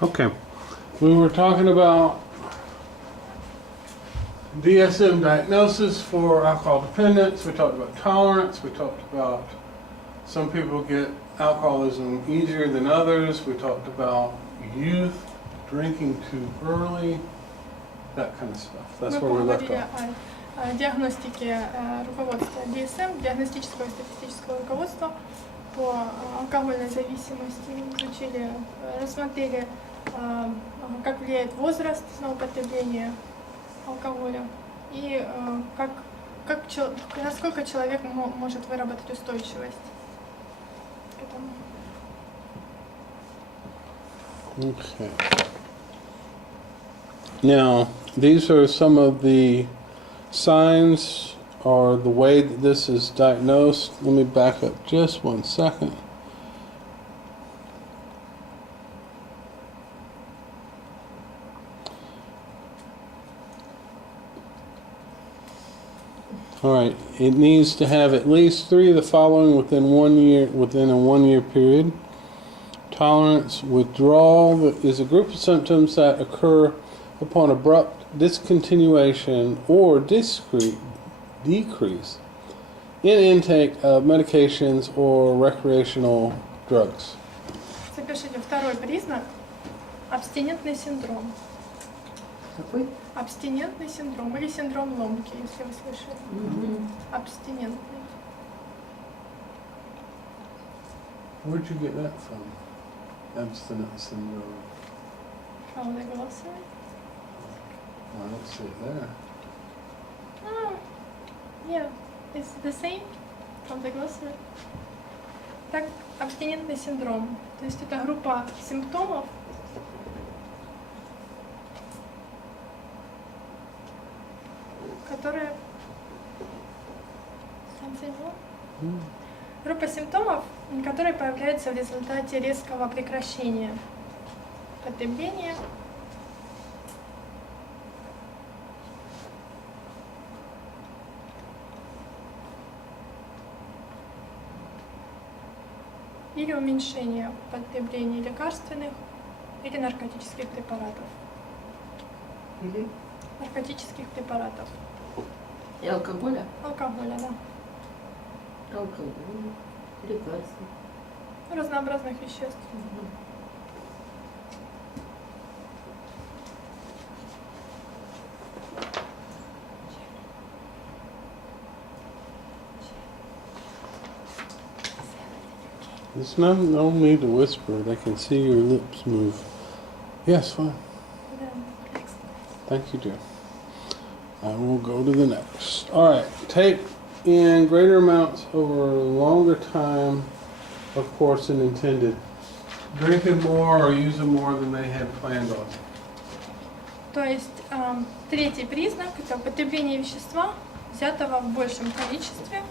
Okay. We were talking about DSM diagnosis for alcohol dependence. We talked about tolerance. We talked about some people get alcoholism easier than others. We talked about youth drinking too early, that kind of stuff. That's Мы where we left поговорили off. о диагностике руководства DSM, диагностического и статистического руководства по алкогольной зависимости. Изучили, рассмотрели, как влияет возраст на употребление алкоголя и насколько человек может выработать устойчивость к этому. Okay. Now, these are some of the signs or the way that this is diagnosed. Let me back up just 1 second. All right, it needs to have at least 3 of the following within a 1 year period. Tolerance, withdrawal is a group of symptoms that occur upon abrupt discontinuation or decrease in intake of medications or recreational drugs. Запишите второй признак – абстинентный синдром. Какой? Абстинентный синдром или синдром ломки, если вы слышали. Абстинентный. Where'd you get that from? Abstinence syndrome. From the glossary. I don't see it there. Yeah, it's the same from the glossary. Так, абстинентный синдром. То есть это группа симптомов, которые... Группа симптомов, которые появляются в результате резкого прекращения потребления или уменьшения потребления лекарственных или наркотических препаратов. Или? Наркотических препаратов. И алкоголя? Алкоголя, да. Алкоголь, лекарства. Разнообразных веществ. There's no need to whisper. They can see your lips move. Yes, fine. Thank you, dear. I will go to the next. All right. Take in greater amounts over a longer time, of course, than intended. Drinking more or using more than they had planned on. То есть третий признак – это употребление вещества, взятого в большем количестве.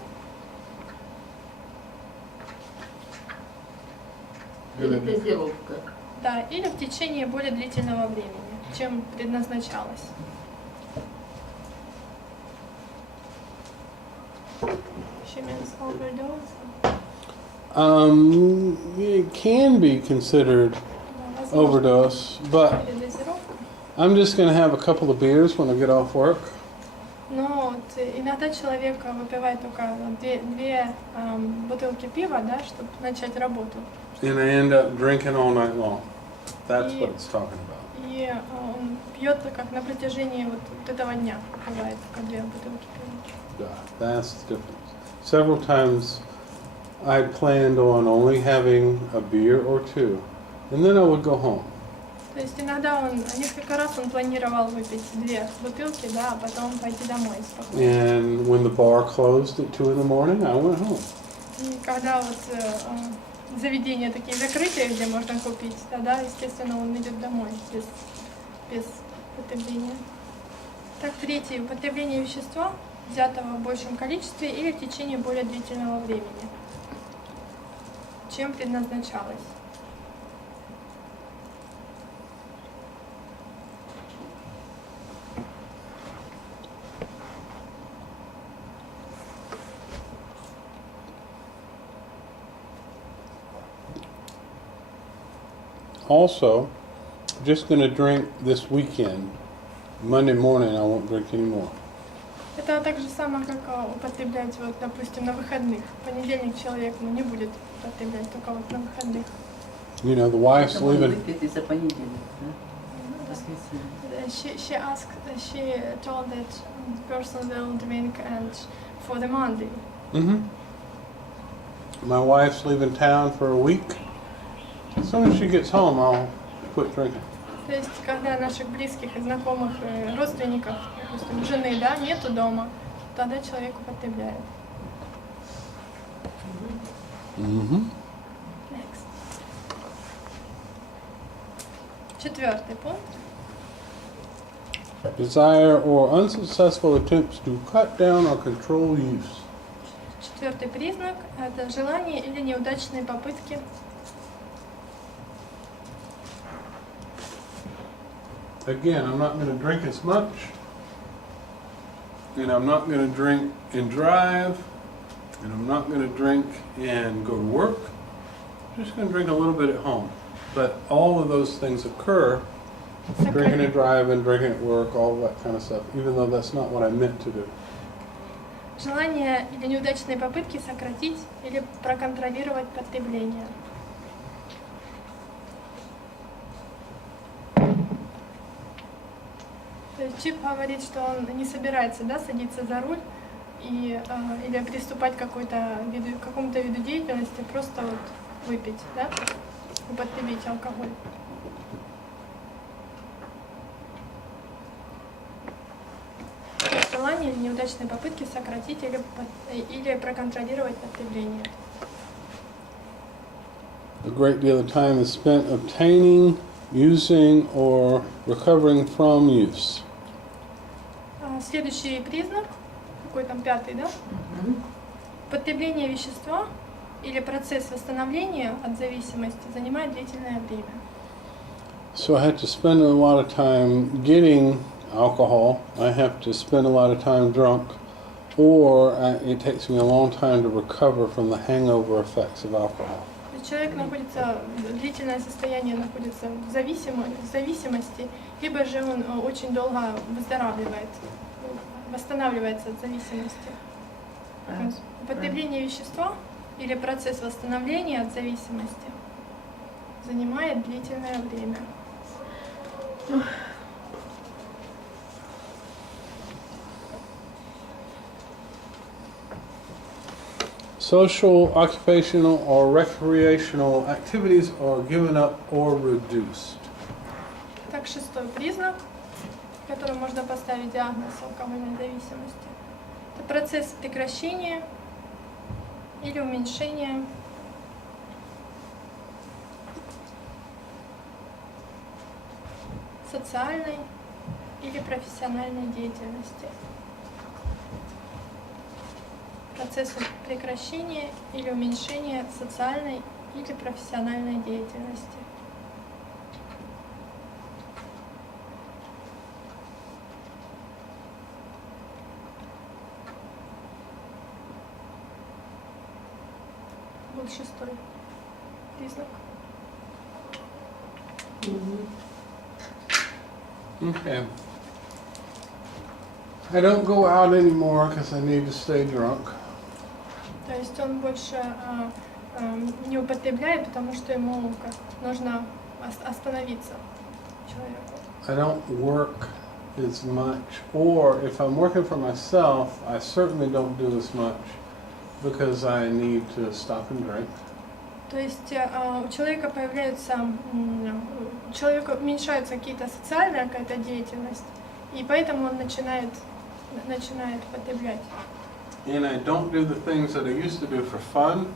Или дозировка. Да, или в течение более длительного времени, чем предназначалось. She means overdose. It can be considered overdose, but Или дозировка. I'm just going to have a couple of beers when I get off work. Но вот иногда человек выпивает только две бутылки пива, да, чтобы начать работу. And I end up drinking all night long. That's what it's talking about. И он пьет как на протяжении вот этого дня, выпивает только две бутылки пива. Yeah, that's the difference. Several times I planned on only having a beer or 2, and then I would go home. То есть иногда несколько раз он планировал выпить две бутылки, да, а потом пойти домой спокойно. And when the bar closed at 2 in the morning, I went home. И когда вот заведения такие закрытые, где можно купить, тогда, естественно, он идет домой без употребления. Так, третье. Употребление вещества, взятого в большем количестве или в течение более длительного времени, чем предназначалось. Also, just going to drink this weekend, Monday morning I won't drink anymore. Это так же самое, как употреблять, вот, допустим, на выходных. В понедельник человек не будет употреблять, только вот на выходных. You know, the wife's Это он leaving. выпьет из-за понедельника, да? Воскресенье. She told that the person will drink and for the Monday. Mm-hmm. My wife's leaving town for a week. As soon as she gets home, I'll quit drinking. То есть, когда наших близких и знакомых родственников, допустим, жены, да, нету дома, тогда человек употребляет. Mm-hmm. Next. 4-й пункт. Desire or unsuccessful attempts to cut down or control use. 4-й признак – это желание или неудачные попытки. Again, I'm not going to drink as much, and I'm not going to drink and drive, and I'm not going to drink and go to work. I'm just going to drink a little bit at home. But all of those things occur, drinking and driving, drinking at work, all of that kind of stuff, even though that's not what I meant to do. Желание или неудачные попытки сократить или проконтролировать потребление. То есть Чип говорит, что он не собирается, да, садиться за руль и, или приступать к какому-то виду деятельности, просто вот выпить, да, употребить алкоголь. Желание или неудачные попытки сократить или проконтролировать потребление. A great deal of time is spent obtaining, using, or recovering from use. Следующий признак, какой там 5-й, да? Потребление вещества или процесс восстановления от зависимости занимает длительное время. So I had to spend a lot of time getting alcohol. I have to spend a lot of time drunk, or it takes me a long time to recover from the hangover effects of alcohol. Человек находится, длительное состояние находится в зависимости, либо же он очень долго выздоравливает, восстанавливается от зависимости. Употребление вещества или процесс восстановления от зависимости занимает длительное время. Social, occupational, or recreational activities are given up or reduced. Так, 6-й признак, которым можно поставить диагноз алкогольной зависимости, это процесс прекращения или уменьшения социальной или профессиональной деятельности. Процессу прекращения или уменьшения социальной или профессиональной деятельности. Был 6-й признак. Okay. I don't go out anymore because I need to stay drunk. То есть он больше не употребляет, потому что ему нужно остановиться человеку. I don't work as much, or if I'm working for myself, I certainly don't do as much because I need to stop and drink. То есть у человека у человека уменьшаются какие-то социальная какая-то деятельность, и поэтому он начинает употреблять. And I don't do the things that I used to do for fun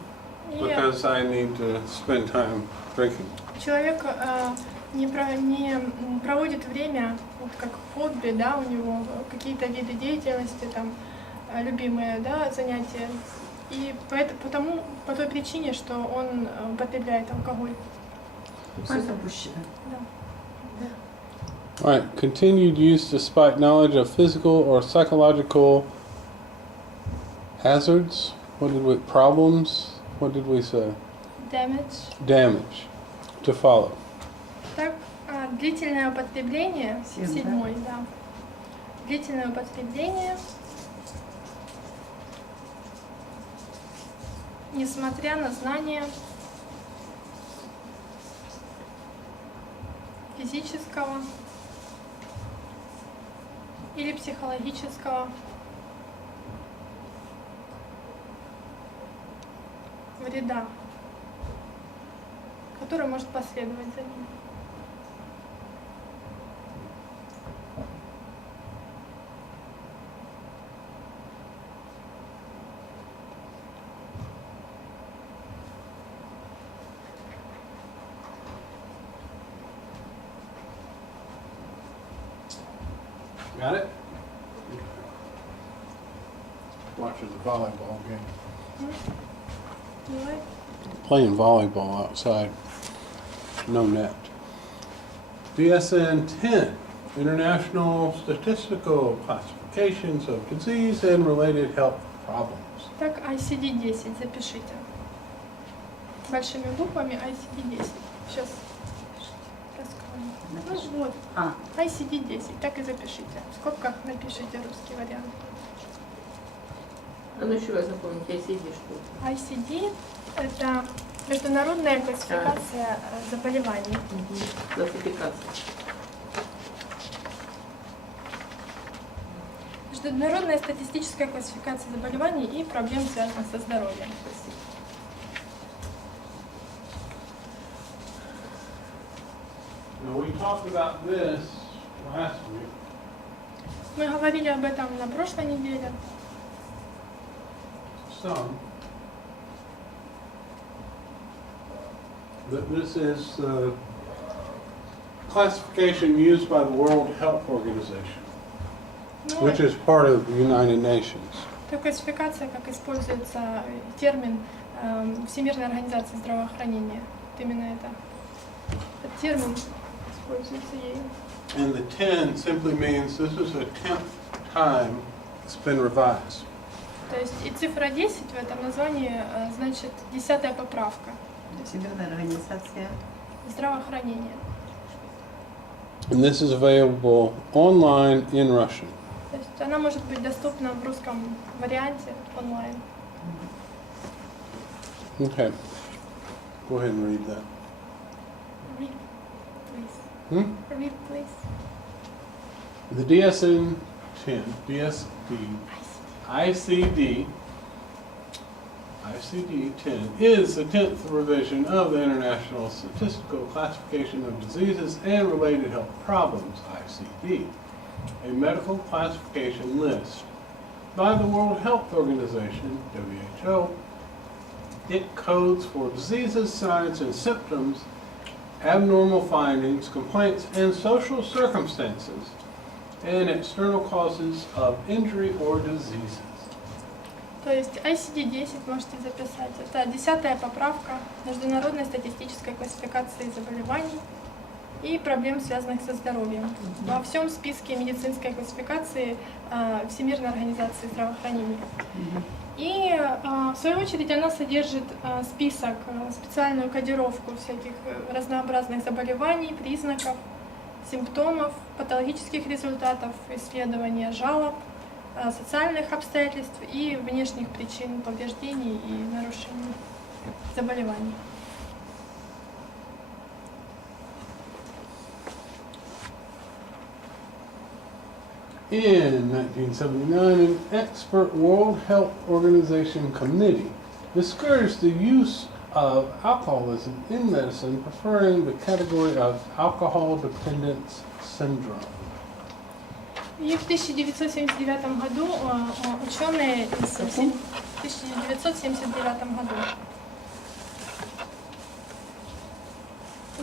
because I need to spend time drinking. Человек не проводит время вот как хобби, да, у него какие-то виды деятельности, там любимые, да, занятия, и по той причине, что он употребляет алкоголь. Все запущено. Да. All right, continued use despite knowledge of physical or psychological hazards. Problems? What did we say? Damage. Damage to follow. Так, длительное употребление, 7-й, да? да. Длительное употребление, несмотря на знание физического или психологического вреда, который может последовать за ним. Got it? Watching the volleyball game. Давай. Playing volleyball outside. No net. DSM-10, International Statistical Classifications of Disease and Related Health Problems. Так, ICD-10 запишите. Большими буквами ICD-10. Сейчас раскрою. Ну вот, ICD-10, так и запишите. В скобках напишите русский вариант. А ну еще раз запомните, ICD что? ICD – это международная классификация заболеваний. Классификация. Международная статистическая классификация заболеваний и проблем, связанных со здоровьем. Now, we talked about this last week. Мы говорили об этом на прошлой неделе. Some. That this is the classification used by the World Health Organization, Ну, which is part of the United Nations. это классификация, как используется термин Всемирной организации здравоохранения. Вот именно этот термин используется ею. And the 10 simply means this is the 10th time it's been revised. То есть и цифра 10 в этом названии значит 10-я поправка. Всемирная организация. Здравоохранение. And this is available online in Russian. То есть она может быть доступна в русском варианте онлайн. Okay. Go ahead and read that. Read, please. Hmm? Read, please. The DSM-10, ICD-10 is the 10th revision of the International Statistical Classification of Diseases and Related Health Problems, ICD, a medical classification list by the World Health Organization, WHO. It codes for diseases, signs, and symptoms, abnormal findings, complaints, and social circumstances, and external causes of injury or diseases. То есть ICD-10 можете записать. Это 10-я поправка Международной статистической классификации заболеваний и проблем, связанных со здоровьем. Во всем списке медицинской классификации Всемирной организации здравоохранения. И в свою очередь она содержит список, специальную кодировку всяких разнообразных заболеваний, признаков, симптомов, патологических результатов, исследования жалоб, социальных обстоятельств и внешних причин повреждений и нарушений заболеваний. In 1979, an expert World Health Organization committee discouraged the use of alcoholism in medicine, preferring the category of alcohol dependence syndrome. И в 1979 году ученые из 1979 году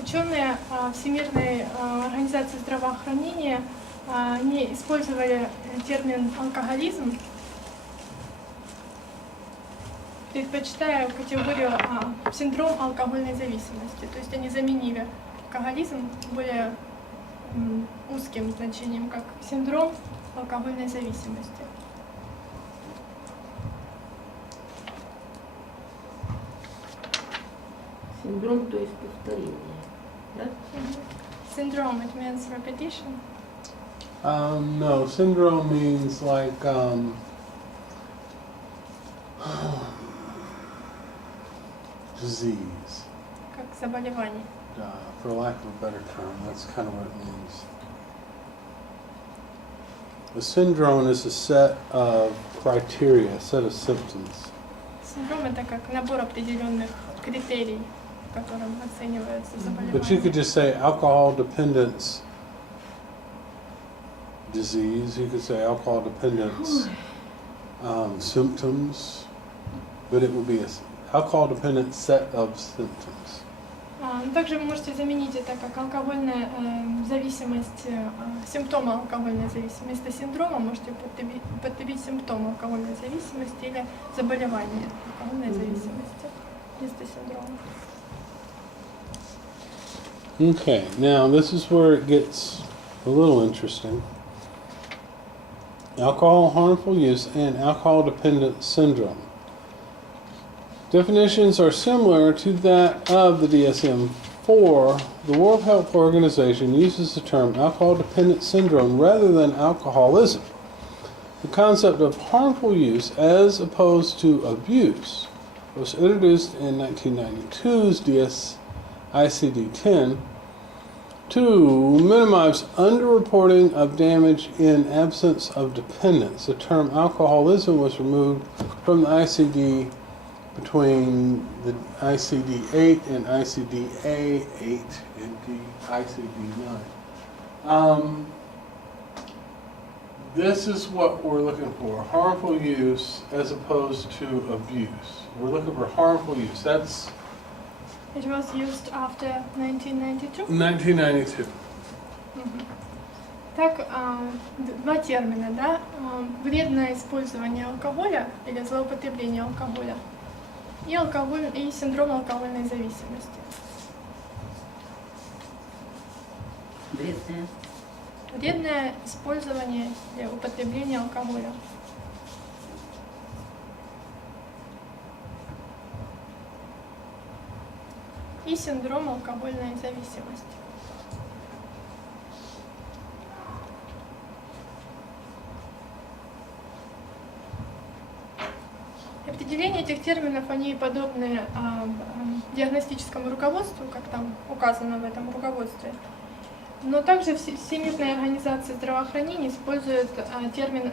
ученые Всемирной организации здравоохранения не использовали термин алкоголизм, предпочитая категорию синдром алкогольной зависимости. То есть они заменили алкоголизм более узким значением, как синдром алкогольной зависимости. Синдром, то есть повторение, да? Syndrome, it means repetition. No, syndrome means like disease. Как заболевание. For lack of a better term, that's kind of what it means. A syndrome is a set of criteria, a set of symptoms. Синдром это как набор определенных критерий, по которым оценивается заболевание. But you could just say alcohol dependence disease, you could say alcohol dependence symptoms, but it would be an alcohol dependent set of symptoms. Также вы можете заменить это как алкогольная зависимость, симптомы алкогольной зависимости. Вместо синдрома можете употребить симптомы алкогольной зависимости или заболевания алкогольной зависимости вместо синдрома. Okay, now this is where it gets a little interesting. Alcohol harmful use and alcohol dependent syndrome. Definitions are similar to that of the DSM-4. The World Health Organization uses the term alcohol dependent syndrome rather than alcoholism. The concept of harmful use as opposed to abuse was introduced in 1992's ICD-10 to minimize underreporting of damage in absence of dependence. The term alcoholism was removed from the ICD between the ICD-8 and ICD-A8 and the ICD-9. This is what we're looking for, harmful use as opposed to abuse. We're looking for harmful use. That's It was used after 1992. 1992. Так, два термина, да? Вредное использование алкоголя или злоупотребление алкоголя и синдром алкогольной зависимости. Вредное. Вредное использование или употребление алкоголя. И синдром алкогольной зависимости. Определения этих терминов, они подобны диагностическому руководству, как там указано в этом руководстве. Но также Всемирная организация здравоохранения использует термин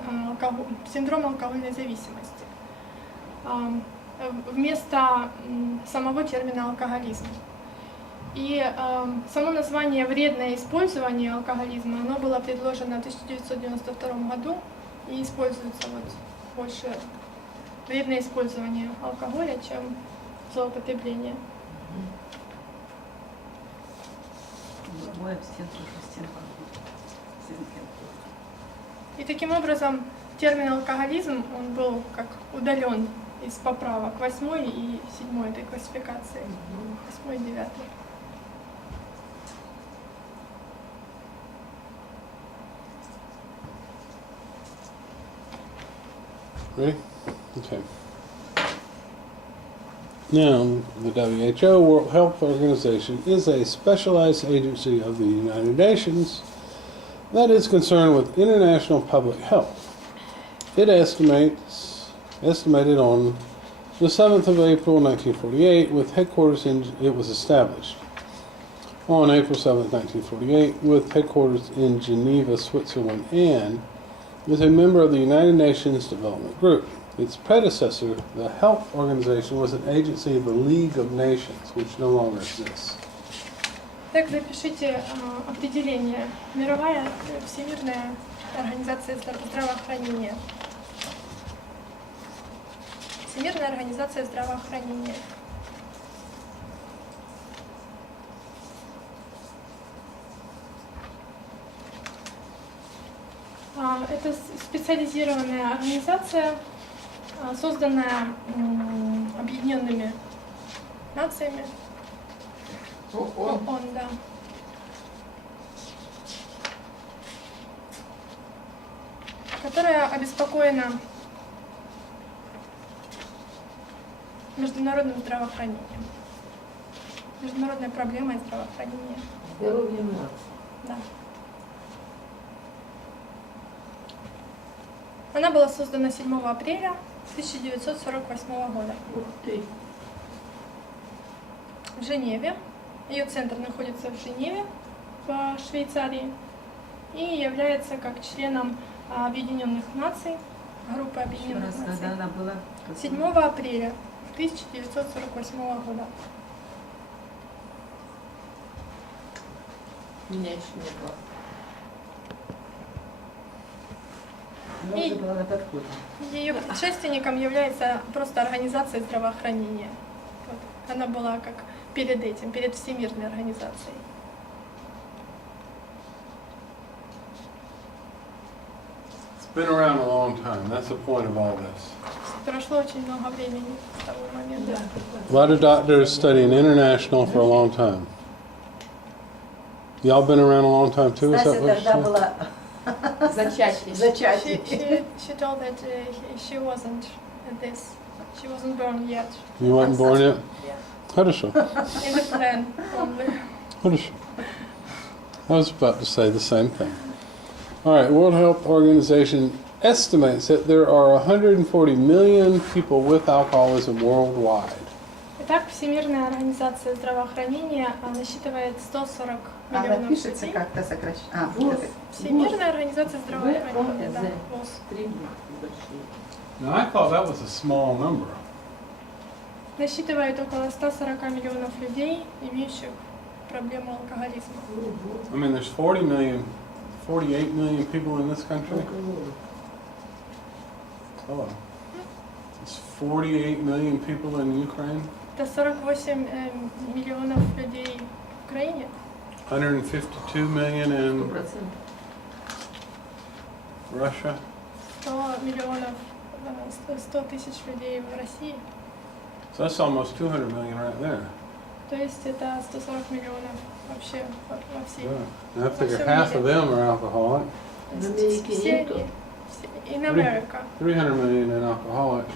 синдром алкогольной зависимости вместо самого термина алкоголизм. И само название «вредное использование алкоголизма» оно было предложено в 1992 году и используется больше вредное использование алкоголя, чем злоупотребление. И таким образом термин алкоголизм он был как удален из поправок 8 и 7 этой классификации, 8 и 9. Ready? Okay. Now, the WHO, World Health Organization, is a specialized agency of the United Nations that is concerned with international public health. It estimated on the 7th of April 1948 with headquarters it was established on April 7th, 1948 with headquarters in Geneva, Switzerland, and is a member of the United Nations Development Group. Its predecessor, the Health Organization, was an agency of the League of Nations, which no longer exists. Так, запишите определение. Мировая Всемирная организация здравоохранения. Всемирная организация здравоохранения. Это специализированная организация, созданная Объединенными Нациями. ООН, да. Которая обеспокоена международным здравоохранением, международной проблемой здравоохранения. Здоровье нации. Да. Она была создана 7 апреля 1948 года Ух ты. в Женеве. Ее центр находится в Женеве, в Швейцарии, и является как членом Объединенных Наций, группы Еще Объединенных раз, когда Наций. она была? 7 апреля 1948 года. Меня еще не было. Она уже была на подходе. Ее предшественником является просто Организация здравоохранения. Вот. Она была как перед этим, перед Всемирной организацией. It's been around a long time. That's the point of all this. Прошло очень много времени с того момента. A lot of doctors studying international for a long time. Y'all been around a long time too? Is Стася that what you тогда said? была Зачатие. зачатие. She told that she wasn't this. She wasn't born yet. You weren't born yet? Yeah. Хорошо. In the plan only. Хорошо. I was about to say the same thing. All right, World Health Organization estimates that there are 140 million people with alcoholism worldwide. Итак, Всемирная организация здравоохранения насчитывает 140 Она миллионов пишется людей. как-то сокращенно. ВОЗ. Всемирная организация здравоохранения, да, ВОЗ. ВОЗ. 3 большие. Now, I thought that was a small number. Насчитывает около 140 миллионов людей, имеющих проблему алкоголизма. I mean, there's 40 million, 48 million people in this country. Hello. There's 48 million people in Ukraine. Это 48 миллионов людей в Украине, 152 million in 100%. Russia. 100 миллионов, 100 тысяч людей в России. So that's almost 200 million right there. То есть это 140 миллионов вообще во всей. Yeah. And I figure half of them are alcoholic. То В есть Америке все нету. они- in America 300 million in alcoholic,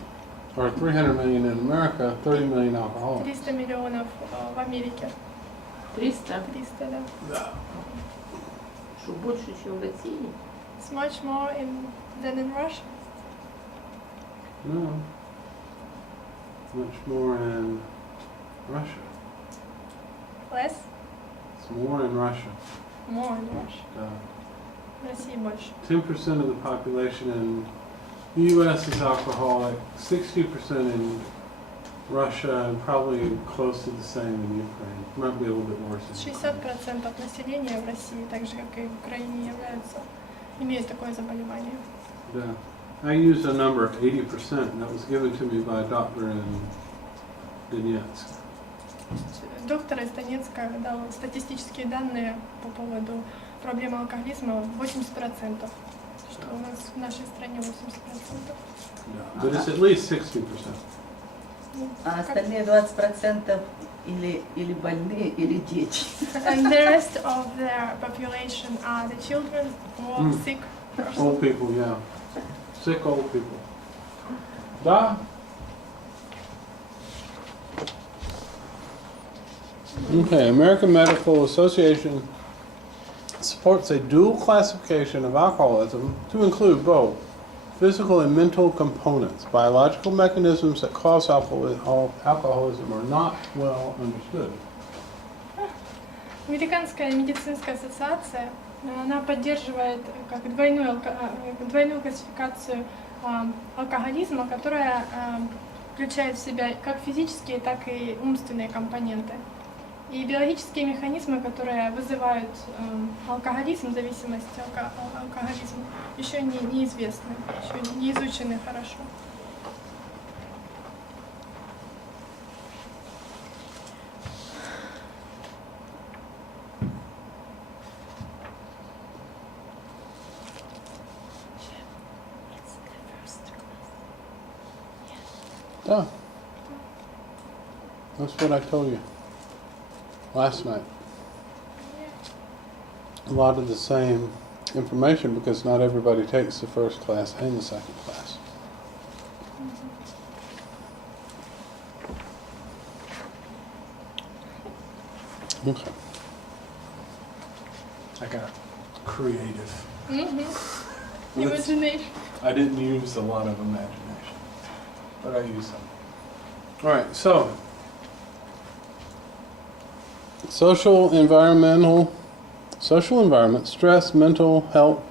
or 300 million in America, 30 million alcoholics. 300 миллионов в Америке. 300. 300, да. Yeah. Что больше, чем в России. It's much more than in Russia. No. Much more in Russia. Less? It's more in Russia. More in Russia. Uh, В России больше. 10% of the population in the U.S. is alcoholic, 60% in Russia, and probably close to the same in Ukraine. Might be a little bit worse in Ukraine. 60% населения в России, так же как и в Украине, имеют такое заболевание. Yeah. I used a number of 80%, and that was given to me by a doctor in Donetsk. Доктор из Донецка дал статистические данные по поводу проблемы алкоголизма 80%, что у нас в нашей стране 80%. Yeah. But it's at least 60%. Ну, А как- остальные 20% или больные, или дети. And the rest of their population are the children or Mm. sick persons. Old people, yeah. Sick old people. Da? Okay, American Medical Association supports a dual classification of alcoholism to include both physical and mental components. Biological mechanisms that cause alcoholism are not well understood. Американская медицинская ассоциация, она поддерживает как двойную классификацию алкоголизма, которая включает в себя как физические, так и умственные компоненты. И биологические механизмы, которые вызывают алкоголизм, зависимость алкоголизма, еще неизвестны, еще не изучены хорошо. Yeah. That's what I told you last night. A lot of the same information because not everybody takes the first class and the second class. Okay. I got creative. Мгм. Imagination. I didn't use a lot of imagination, but I used some. All right, so social environment, stress, mental health,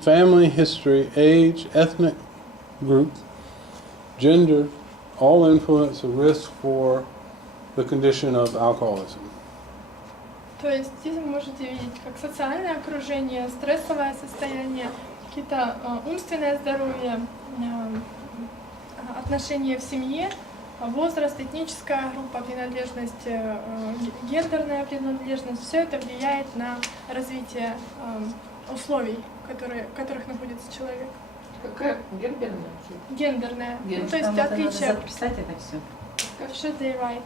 family history, age, ethnic group, gender, all influence a risk for the condition of alcoholism. То есть здесь вы можете видеть как социальное окружение, стрессовое состояние, какие-то умственное здоровье, отношения в семье, возраст, этническая группа, принадлежность, гендерная принадлежность. Все это влияет на развитие условий, в которых находится человек. Какая гендерная? Гендерная. Ну, то есть Там это надо отличие. записать это все. Should they write?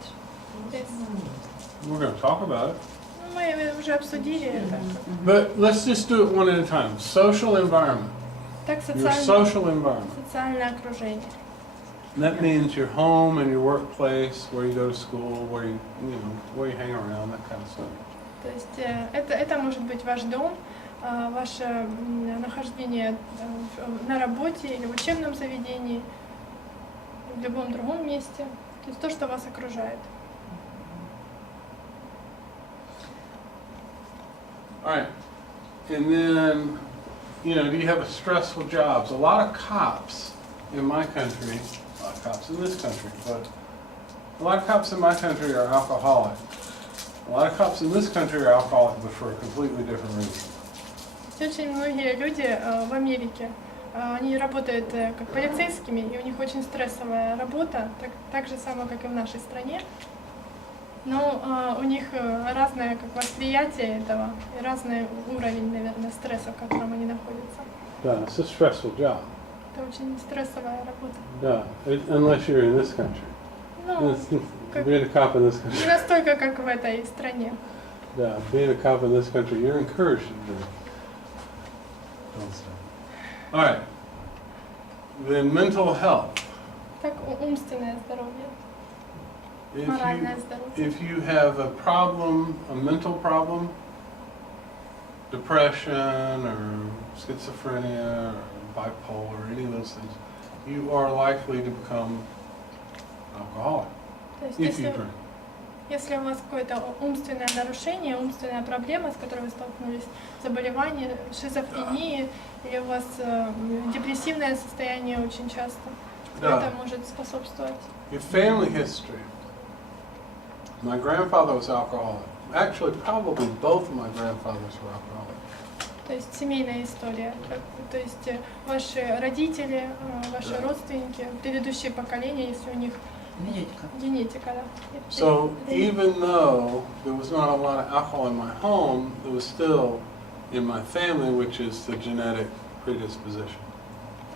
This. We're going to talk about it. Ну, мы уже обсудили это. But let's just do it one at a time. Social environment. Так, Your social environment. социальное окружение. And that means your home and your workplace, where you go to school, where you where you hang around, that kind of stuff. То есть это может быть ваш дом, ваше нахождение на работе или в учебном заведении, в любом другом месте. То есть то, что вас окружает. All right. And then, do you have stressful jobs? A lot of cops in my country, a lot of cops in this country, but a lot of cops in my country are alcoholic. A lot of cops in this country are alcoholic, but for a completely different reason. Очень многие люди в Америке, они работают как полицейскими, и у них очень стрессовая работа, так же самое, как и в нашей стране. Но у них разное как восприятие этого, и разный уровень, наверное, стресса, в котором они находятся. Yeah, it's a stressful job. Это очень стрессовая работа. Yeah, unless you're in this country. Ну, Being a cop in this country. не настолько, как в этой стране. Yeah, being a cop in this country, you're encouraged to drink. All right. Then mental health. Так, умственное здоровье, If моральное you, здоровье. if you have a problem, a mental problem, depression or schizophrenia or bipolar, any of those things, you are likely to become alcoholic То есть, if you drink. если у вас какое-то умственное нарушение, умственная проблема, с которой вы столкнулись, заболевание, шизофрения, или у вас депрессивное состояние очень часто, Да. это может способствовать. Your family history. My grandfather was alcoholic. Actually, probably both of my grandfathers were alcoholic. То есть семейная история. То есть ваши родители, ваши родственники, предыдущие поколения, если у них генетика, да. So even though there was not a lot of alcohol in my home, there was still in my family, which is the genetic predisposition.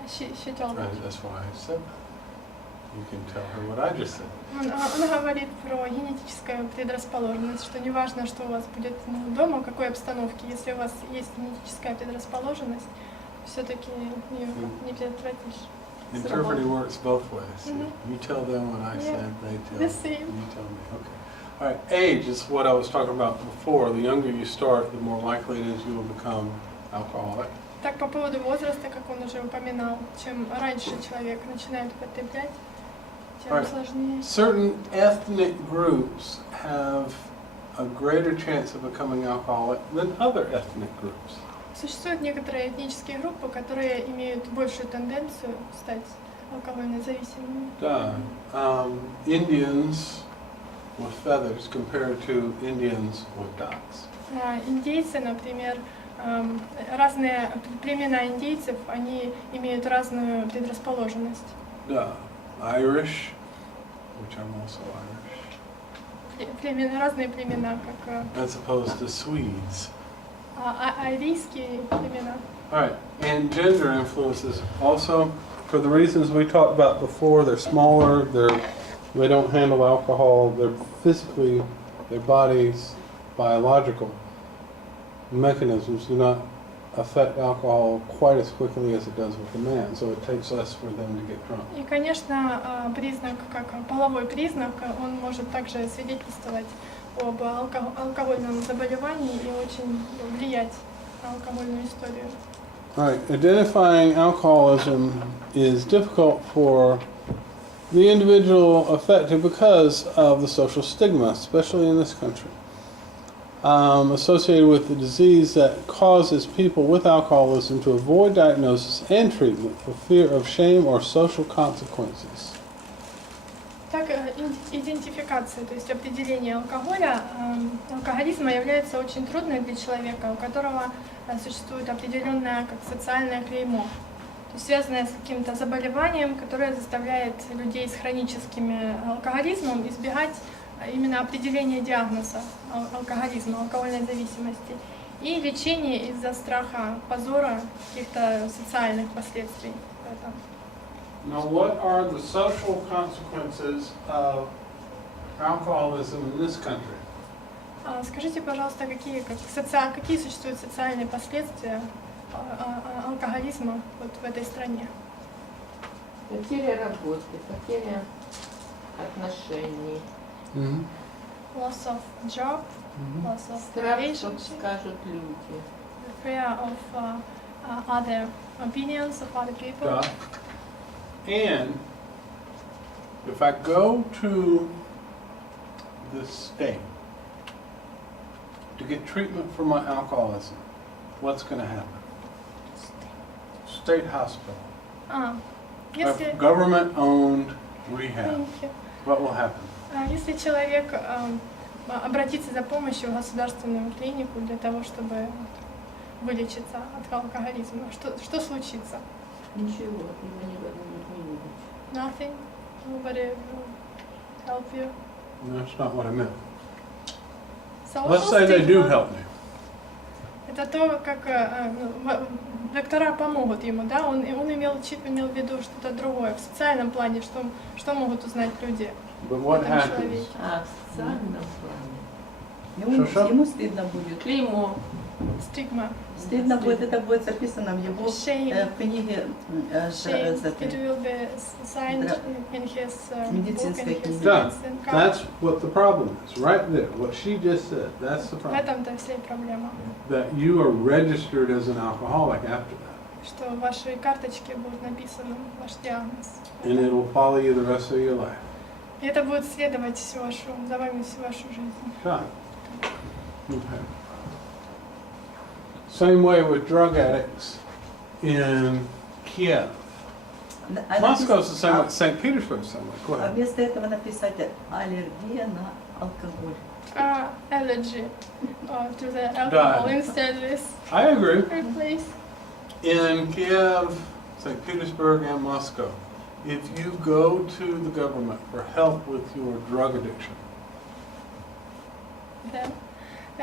She told me. That's why I said that. You can tell her what I just said. Он говорит про генетическую предрасположенность, что не важно, что у вас будет дома, в какой обстановке, если у вас есть генетическая предрасположенность, все-таки ее не предотвратишь. Interpreting works both ways. Mhm. You tell them what I said, they tell The same. you tell me. Okay. All right. Age is what I was talking about before. The younger you start, the more likely it is you will become alcoholic. Так, по поводу возраста, как он уже упоминал, чем раньше человек начинает употреблять, тем Right. сложнее. Certain ethnic groups have a greater chance of becoming alcoholic than other ethnic groups. Существуют некоторые этнические группы, которые имеют большую тенденцию стать алкогольно зависимыми. Да. Indians with feathers compared to Indians with dots. Индейцы, например, разные племена индейцев, они имеют разную предрасположенность. Да. Irish, which I'm also Irish. Разные племена, как As opposed to Swedes. айрийские племена. All right, and gender influences also, for the reasons we talked about before, they're smaller, they don't handle alcohol, they're physically, their bodies' biological mechanisms do not affect alcohol quite as quickly as it does with a man, so it takes less for them to get drunk. И, конечно, признак, как половой признак, он может также свидетельствовать об алкогольном заболевании и очень влиять на алкогольную историю. Right. Identifying alcoholism is difficult for the individual affected because of the social stigma, especially in this country, associated with the disease that causes people with alcoholism to avoid diagnosis and treatment for fear of shame or social consequences. Так, идентификация, то есть определение алкоголизма является очень трудной для человека, у которого существует определенное как социальное клеймо, то есть связанное с каким-то заболеванием, которое заставляет людей с хроническим алкоголизмом избегать именно определения диагноза алкоголизма, алкогольной зависимости и лечения из-за страха позора, каких-то социальных последствий. Now, what are the social consequences of alcoholism in this country? Скажите, пожалуйста, какие существуют социальные последствия алкоголизма вот в этой стране? Потеря работы, потеря отношений. Mm-hmm. Loss of job, loss of Страх, что relationship, скажут люди. fear of other opinions of other people. Yeah. And if I go to the state to get treatment for my alcoholism, what's going to happen? State hospital. A Если, government-owned rehab. Thank you. What will happen? Если человек обратится за помощью в государственную клинику для того, чтобы вылечиться от алкоголизма, что случится? Ничего, его не будет. Nothing? Nobody will help you? No, that's not what I meant. Social Let's say they do stigma. help me. Это то, как доктора помогут ему, да? Он имел в виду что-то другое. В социальном плане, что могут узнать люди But об what этом happens? человеке. В социальном плане. Что? Ему стыдно будет. Клеймо. Стигма. Стыдно будет, это будет записано в его Shame. в книге Shame. It will be signed in his book, in Медицинской his книге. Да, medicine card. that's what the problem is, right there. What she just said, that's the В problem. этом-то вся и проблема. That you are registered as an alcoholic after that. Что в вашей карточке будет написан ваш диагноз. And it will follow you the rest of your life. И это будет следовать за вами всю вашу жизнь. Shot. Okay. Same way with drug addicts in Kiev. Moscow's the same way, St. Petersburg's the same way. Go А ahead. вместо этого написать аллергия на алкоголь. Allergy to the alcohol instead is I agree. replace. In Kiev, St. Petersburg, and Moscow, if you go to the government for help with your drug addiction, Да.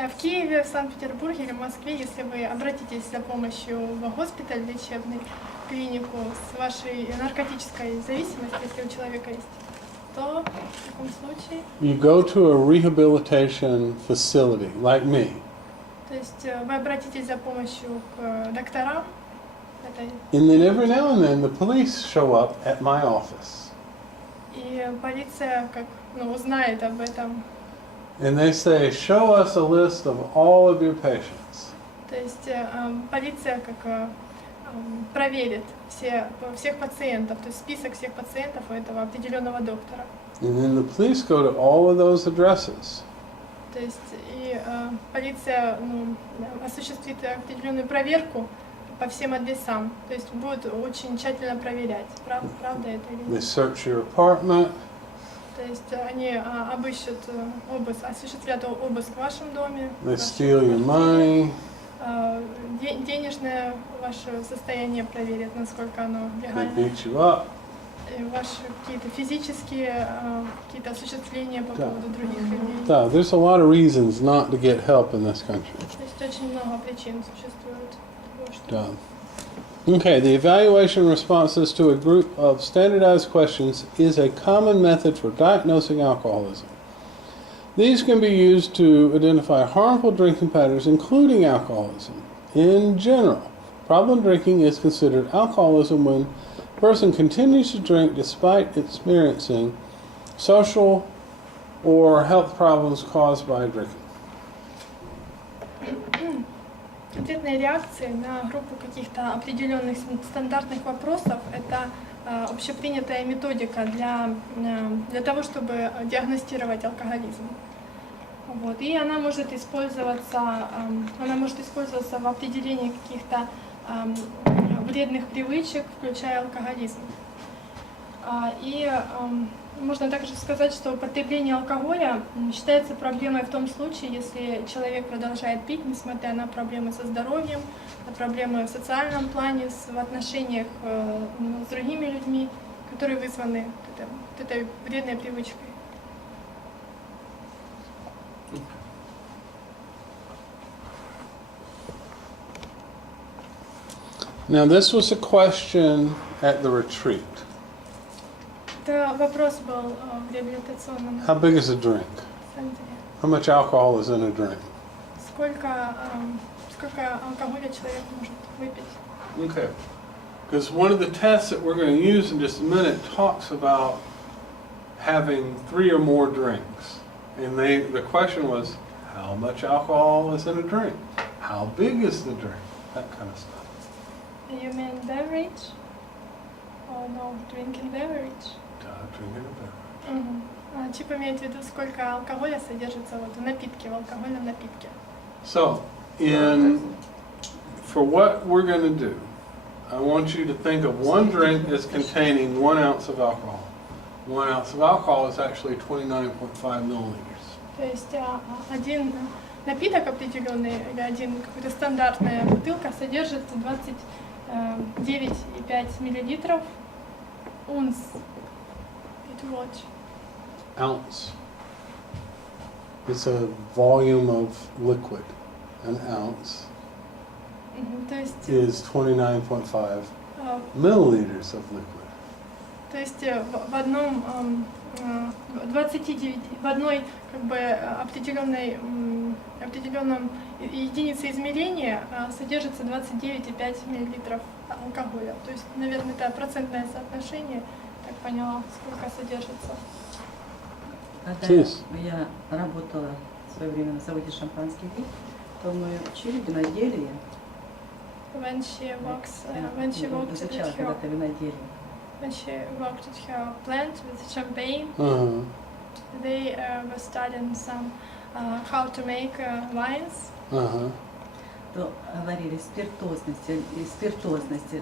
В Киеве, в Санкт-Петербурге или в Москве, если вы обратитесь за помощью в госпиталь, лечебный, клинику с вашей наркотической зависимостью, если у человека есть, то в таком случае, you go to a rehabilitation facility like me, то есть вы обратитесь за помощью к докторам, этой, and then every now and then the police show up at my office. и полиция узнает об этом. And they say, show us a list of all of your patients. То есть полиция проверит всех пациентов, то есть список всех пациентов у этого определенного доктора. And then the police go to all of those addresses. То есть полиция осуществит определенную проверку по всем адресам. То есть будет очень тщательно проверять, правда это или They нет. search your apartment. То есть они обыщут обыск, осуществят обыск в вашем доме, They в steal your вашей money. денежное ваше состояние проверят, насколько оно They легально. beat you up. И ваши какие-то физические какие-то осуществления по поводу других людей. Yeah, there's a lot of reasons not to get help in this country. То есть очень много причин существует того, что... Yeah. Okay, the evaluation responses to a group of standardized questions is a common method for diagnosing alcoholism. These can be used to identify harmful drinking patterns, including alcoholism. In general, problem drinking is considered alcoholism when a person continues to drink despite experiencing social or health problems caused by drinking. Ответные реакции на группу каких-то определенных стандартных вопросов – это общепринятая методика для того, чтобы диагностировать алкоголизм. Вот. И она может использоваться в определении каких-то вредных привычек, включая алкоголизм. И можно также сказать, что употребление алкоголя считается проблемой в том случае, если человек продолжает пить, несмотря на проблемы со здоровьем, на проблемы в социальном плане, в отношениях с другими людьми, которые вызваны этой вредной привычкой. Now, this was a question at the retreat. Это вопрос был в реабилитационном How big is a drink? центре. How much alcohol is in a drink? Сколько алкоголя человек может выпить? Okay. Because one of the tests that we're going to use in just a minute talks about having 3 or more drinks. And the question was, how much alcohol is in a drink? How big is the drink? That kind of stuff. You mean beverage? Or no, drinking beverage? Drinking a beverage. Типа имеет в виду, сколько алкоголя содержится в напитке, в алкогольном напитке. So, for what we're going to do, I want you to think of one drink as containing 1 ounce of alcohol. 1 ounce of alcohol is actually 29.5 milliliters. То есть один напиток определенный, или какая-то стандартная бутылка содержит 29,5 миллилитров унц. What? Ounce. It's a volume of liquid. An ounce То есть is 29.5 milliliters of liquid. То есть в одном 29, в одной определенном единице измерения содержится 29,5 миллилитров алкоголя. То есть, наверное, это процентное соотношение, так поняла, сколько содержится. Когда я работала в свое время на заводе шампанских вин, то мы учили виноделие. When she worked at her plant with champagne, they were studying how to make wines. То говорили спиртозности,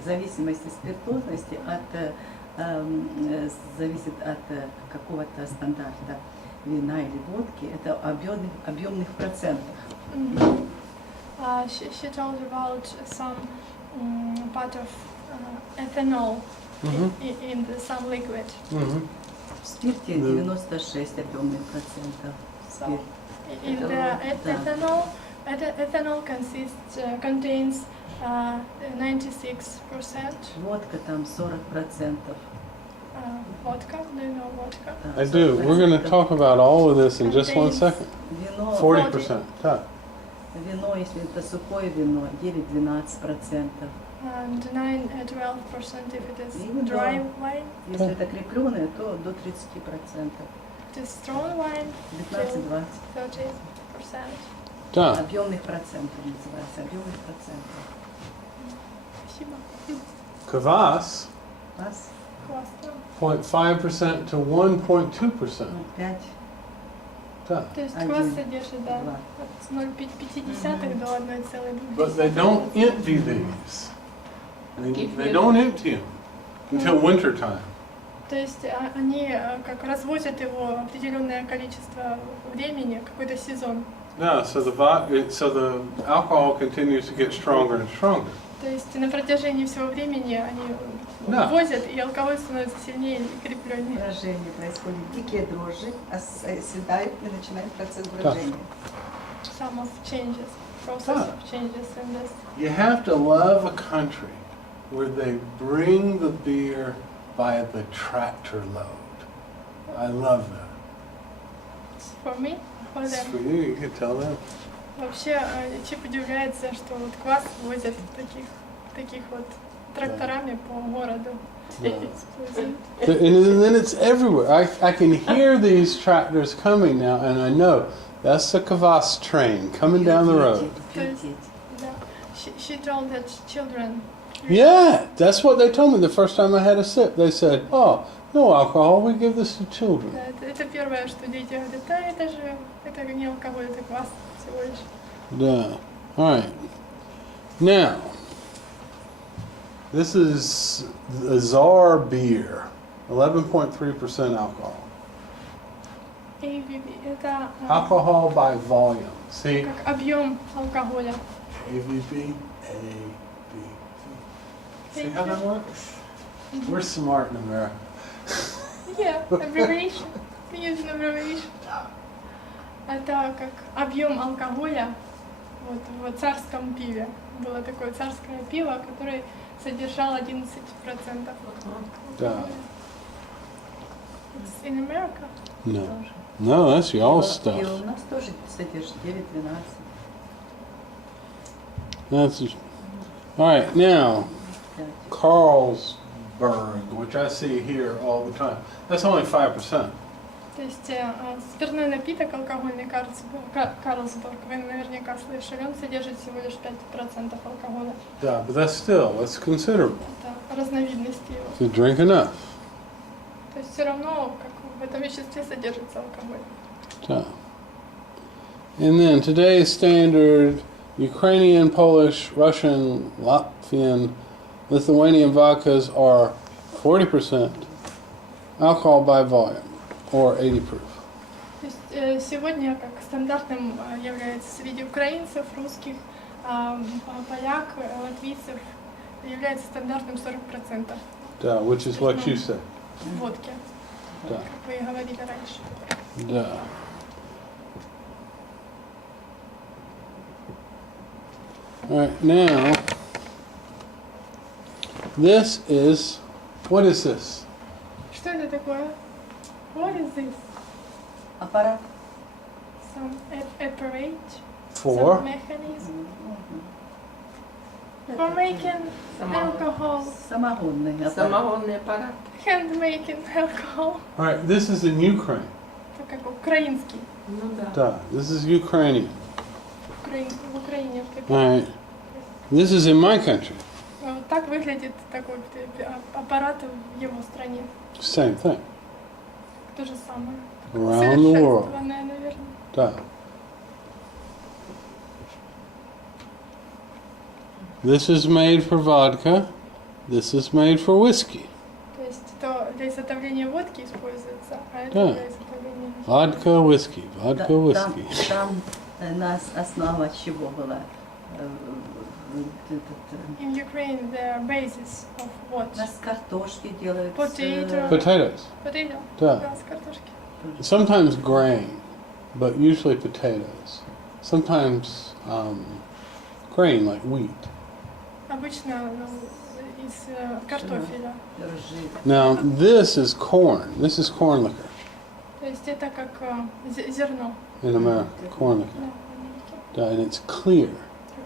зависимости спиртозности зависит от какого-то стандарта вина или водки, это объемных процентах. She told about some part of ethanol in some liquid. В спирте 96 объемных процентов. So, in the ethanol contains 96%. Водка там 40%. Vodka, do you know vodka? I do. We're going to talk about all of this in just 1 second. Вино, 40%. вино, если это сухое вино, 9-12%. And 9-12% if it is dry wine. Если это крепленое, то до 30%. It is strong wine, 15-20%. 30%. Да. Объемных процентов называется, объемных процентов. Спасибо. Вас Квас Классно. 0.5% to 1.2%. 5. Да. То есть Один, квас содержит, да, два. от 0,5 до 1,2. But they don't empty these. They don't empty them until winter time. То есть они как развозят его определенное количество времени, какой-то сезон. Yeah, so the alcohol continues to get stronger and stronger. То есть на протяжении всего времени они Да. возят, и алкоголь становится сильнее и крепленнее. Брожение происходит. Дикие дрожжи оседают и начинает процесс брожения. Some of changes, process of changes in this. You have to love a country where they bring the beer by the tractor load. I love that. For me, for It's for them. you can tell them. Вообще, Чип удивляется, что вот квас возят в таких вот тракторами по городу. Yeah. Эксплуатируют. And then it's everywhere. I can hear these tractors coming now, and I know that's the kvass train coming down the road. Да. She told that children. Yeah, that's what they told me the first time I had a sip. They said, "Oh, no alcohol. We give this to children." Да, это первое, что дети говорят, да, это не алкоголь, это квас всего лишь. Yeah. All right. Now, this is the Czar beer, 11.3% alcohol. ABV, это Alcohol by volume. See? как объем алкоголя. ABV, See how that works? We're smart in America. Yeah, abbreviation. We use an abbreviation. Это как объем алкоголя вот в царском пиве. Было такое царское пиво, которое содержало 11%. Да. It's in America. No. No, that's y'all И stuff. у нас тоже содержит 9-12. That's all right. Now, Carlsberg, which I see here all the time. That's only 5%. То есть спиртной напиток, алкогольный Карлсберг, вы наверняка слышали, он содержит всего лишь 5% алкоголя. Yeah, but that's considerable. Это разновидность его. If you drink enough. То есть все равно, как в этом веществе содержится алкоголь. Yeah. And then today's standard Ukrainian, Polish, Russian, Latvian, Lithuanian vodkas are 40% alcohol by volume or 80 proof. То есть сегодня как стандартным является среди украинцев, русских, поляк, латвийцев является стандартным 40% Yeah, which is what you said. водки, Да. как вы и говорили раньше. Yeah. All right, now, this is, what is this? Что это такое? What is this? Аппарат. Some apparate? For? Some mechanism? For making alcohol. Самогонный аппарат. Самогонный аппарат. Hand making alcohol. All right, this is in Ukraine. Это как украинский. Ну да. Duh, this is Ukrainian. В Украине. All right, this is in my country. Вот так выглядит такой аппарат в его стране. Same thing. То же самое. Around the world. Совершенствованное, наверное. Duh. This is made for vodka. This is made for whiskey. То есть то для изготовления водки используется, а это Да. для изготовления... Vodka, whiskey. Vodka, whiskey. Там нас основа чего была? In Ukraine, the basis of what? Нас картошки делают. Potato. Potatoes. Potato. Да. Да, с картошки. Sometimes grain, but usually potatoes. Sometimes grain like wheat. Обычно из картофеля. Ржи. Now this is corn. This is corn liquor То есть это как зерно. in America. Corn liquor. Да, в Америке. Yeah, and it's clear.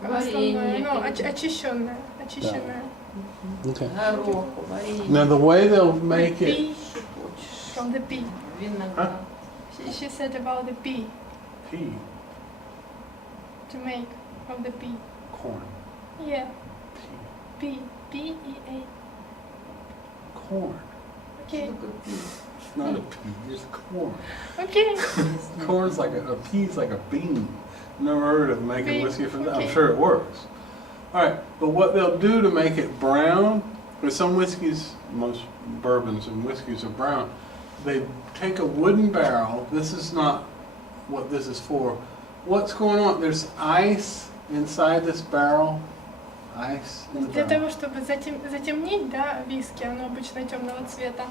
Как основное, Варенье. ну, очищенное. Очищенное. Okay. Гороху, варенье. Now the way they'll make it. Pea from the pea. Виноград. She said about the pea, Pea. to make from the pea. Corn. Yeah, Pea. pea. P-E-A. Corn. Okay. It's not a pea. It's corn. Okay. Corn's like a pea's like a bean. Never heard of making Bean, whiskey from that. I'm okay. sure it works. All right, but what they'll do to make it brown, because some whiskeys, most bourbons and whiskeys are brown, they take a wooden barrel. This is not what this is for. What's going on? There's ice inside this barrel. Ice in the Для barrel. того, чтобы затемнить, да, виски, оно обычно темного цвета,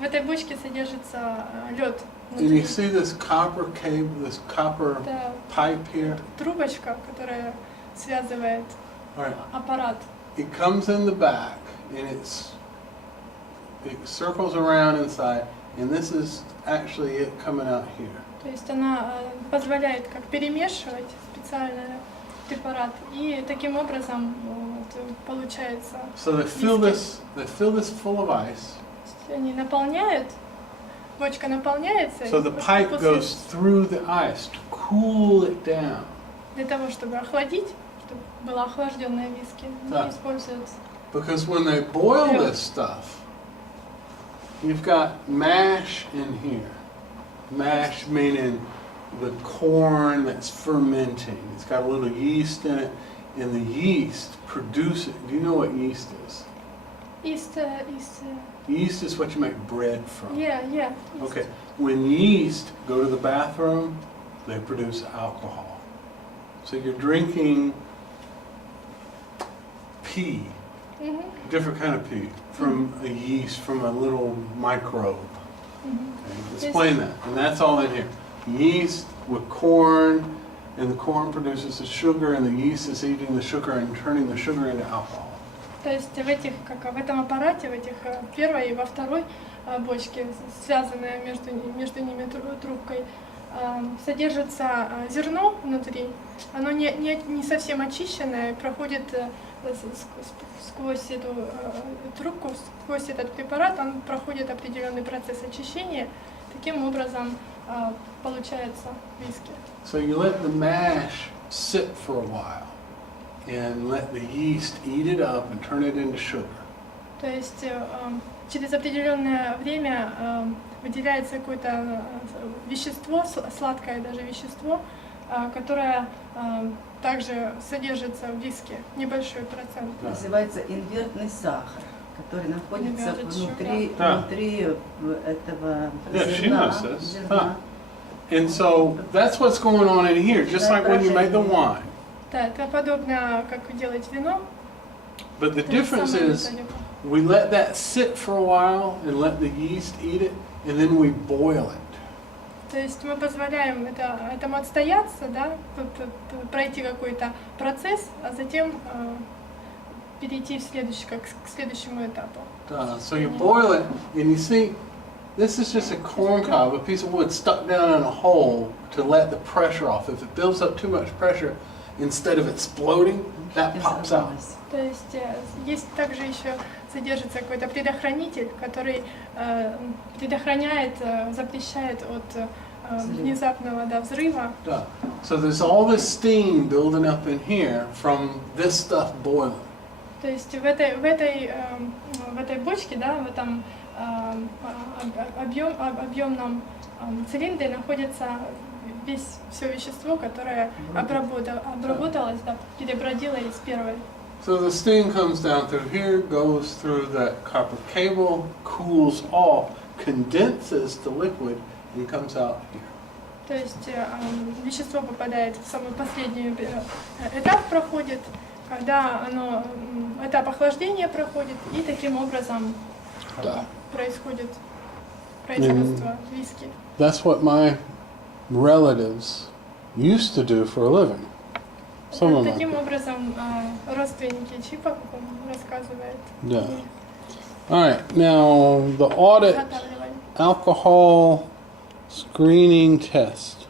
в этой бочке содержится лед And you внутри. see this copper cable, this copper Это pipe here? трубочка, которая связывает All right. аппарат. It comes in the back and it circles around inside, and this is actually it coming out here. То есть она позволяет как перемешивать специальная препарат. И таким образом вот, получается, So they fill this full of ice. они наполняют, бочка наполняется. So the и pipe после- goes through the ice to cool it down. Для того, чтобы охладить, чтобы была охлажденная виски, Да. они используют. Because when they boil Yeah. this stuff, you've got mash in here. Mash meaning the corn that's fermenting. It's got a little yeast in it, and the yeast produces. Do you know what yeast is? Yeast is what you make bread from. Yeah. Okay. When yeast go to the bathroom, they produce alcohol. So you're drinking pee, Мгм. different kind of pee, from a yeast, from a little microbe. Мгм. Okay, explain that. And that's all in here. Yeast with corn, and the corn produces the sugar, and the yeast is eating the sugar and turning the sugar into alcohol. То есть в этих, как в этом аппарате, в этих первой и во второй бочке, связанная между ними трубкой, содержится зерно внутри. Оно не совсем очищенное, проходит сквозь эту трубку, сквозь этот препарат, он проходит определенный процесс очищения. Таким образом получается виски. So you let the mash sit for a while, and let the yeast eat it up and turn it into sugar. То есть через определенное время выделяется какое-то вещество, сладкое даже вещество, которое также содержится в виске, небольшой процент. Да. Называется инвертный сахар, который находится Inverted внутри, sugar. внутри этого Yeah, she зерна. knows this. зерна. And so that's what's going on in here, just like when you make the wine. Да, это подобно, как вы делаете вино. But the то же difference самое is, методика. we let that sit for a while and let the yeast eat it, and then we boil it. То есть мы позволяем этому отстояться, да, пройти какой-то процесс, а затем перейти к следующему этапу. So you boil it, and you see, this is just a corn cob, a piece of wood stuck down in a hole to let the pressure off. If it builds up too much pressure, instead of exploding, that pops out. То есть есть также еще содержится какой-то предохранитель, который предохраняет, запрещает от внезапного взрыва. So there's all this steam building up in here from this stuff boiling. То есть в этой бочке, да, в этом объемном цилиндре находится все вещество, которое обработалось, да, перебродилось из первой. So the steam comes down through here, goes through that copper cable, cools off, condenses to liquid, and comes out here. То есть вещество попадает в самый последний этап, проходит, когда этап охлаждения проходит, и таким образом происходит производство виски. That's what my relatives used to do for a living. Some of Таким my образом родственники Чипа, как он рассказывает, Yeah. All right, now the audit изготавливали. alcohol screening test.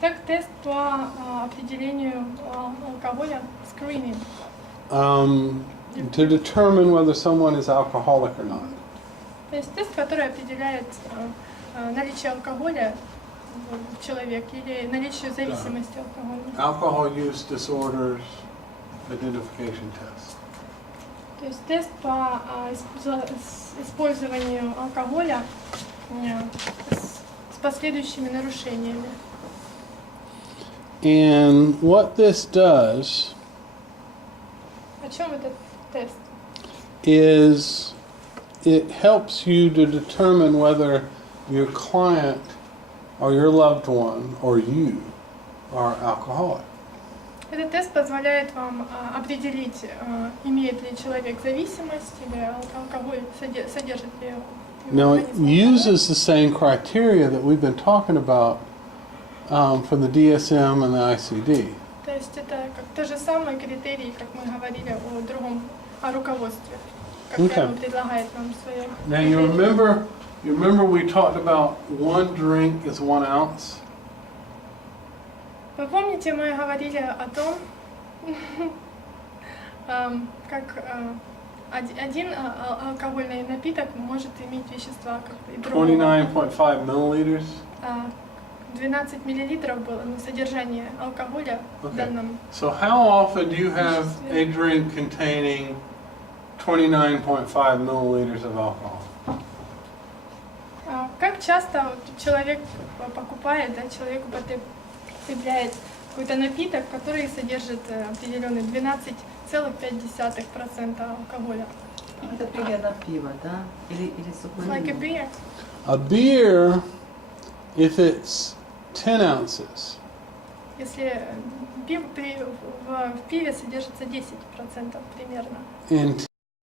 Так, тест по определению алкоголя, screening. To determine whether someone is alcoholic or not. То есть тест, который определяет наличие алкоголя в человеке или наличие зависимости алкоголя. Alcohol use disorders identification test. То есть тест по использованию алкоголя с последующими нарушениями. And what this does О чем этот тест? is it helps you to determine whether your client or your loved one or you are alcoholic. Этот тест позволяет вам определить, имеет ли человек зависимость или алкоголь содержит ли его. Now it uses the same criteria that we've been talking about from the DSM and the ICD. То есть это как то же самое критерии, как мы говорили о другом, о руководстве, как Okay. оно предлагает нам свое. Now you remember we talked about one drink is 1 ounce. Вы помните, мы говорили о том, как один алкогольный напиток может иметь вещества, как и другого. 29.5 milliliters. 12 миллилитров было содержание алкоголя в Okay. данном. So how often do you have a drink containing 29.5 milliliters of alcohol? Как часто вот человек покупает, да, человек употребляет какой-то напиток, который содержит определенный 12,5% алкоголя? Это примерно пиво, да? Или сухой Like a лимон. beer. A beer, if it's 10 ounces, Если в пиве содержится 10% примерно. and